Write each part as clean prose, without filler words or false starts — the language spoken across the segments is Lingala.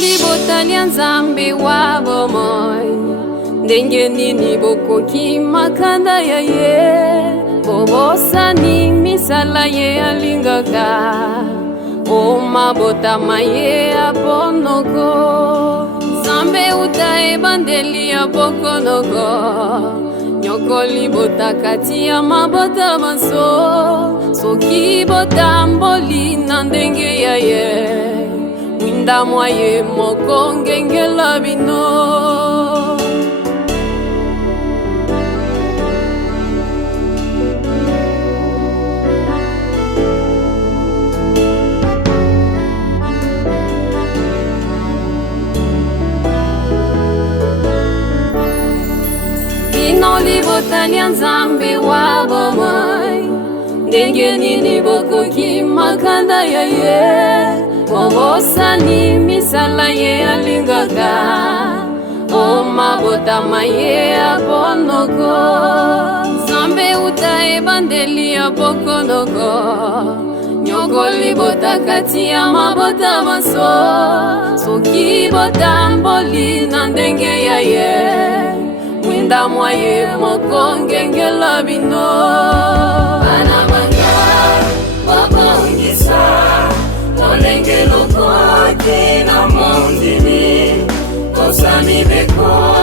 libotani ya Nzambe wa bomoi, ndenge nini bokoki makanda ya ye, bobosani misala ye alingaka, o mabotama ye abonoko. Nzambe uta ebandeli ya bokonoko, nyokoli bota kati ya mabota maso, soki botamboli na ndenge ya ye, mwinda mwaye moko ngengela bino. Bino libotani ya Nzambe wa bomoi, ndenge nini bokoki makanda ya ye, bobosani misala ye alingaka, o mabotama ye abonoko. Nzambe uta ebandeli ya bokonoko, nyokoli bota kati ya mabota maso, soki botamboli na ndenge ya ye, mwinda mwaye moko ngengela bino. Bana banga babongisa tolenge lokote na mondimi, kosami beko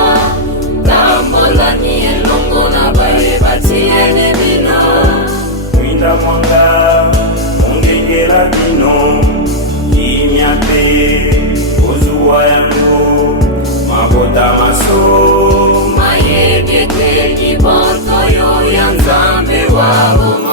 tambolani elongo na bae batiene bino. Mwinda mwanga ongengela bino, kimya pe ozuwa yango mabota maso, mayebye liboto yo ya Nzambe wa bomoi.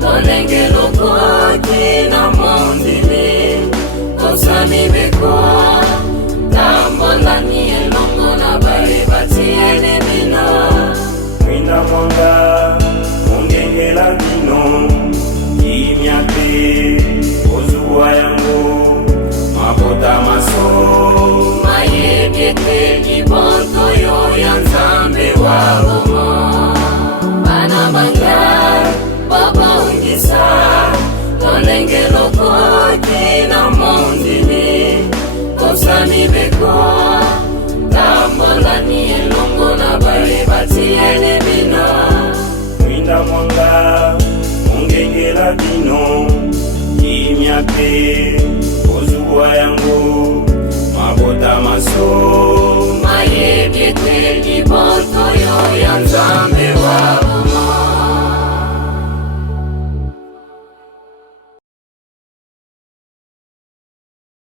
Tolenge lokote na mondimi, kosami beko tambolani elongo na bae batiene bino. Mwinda mwanga ongengela bino, kimya pe ozuwa yango mabota maso, mayebye te liboto yo ya Nzambe wa bomoi. Bana banga babongisa tolenge lokote na mondimi, kosami beko tambolani elongo na bae batiene bino. Mwinda mwanga ongengela bino, kimya pe ozuwa yango mabota maso, mayebye te liboto yo ya Nzambe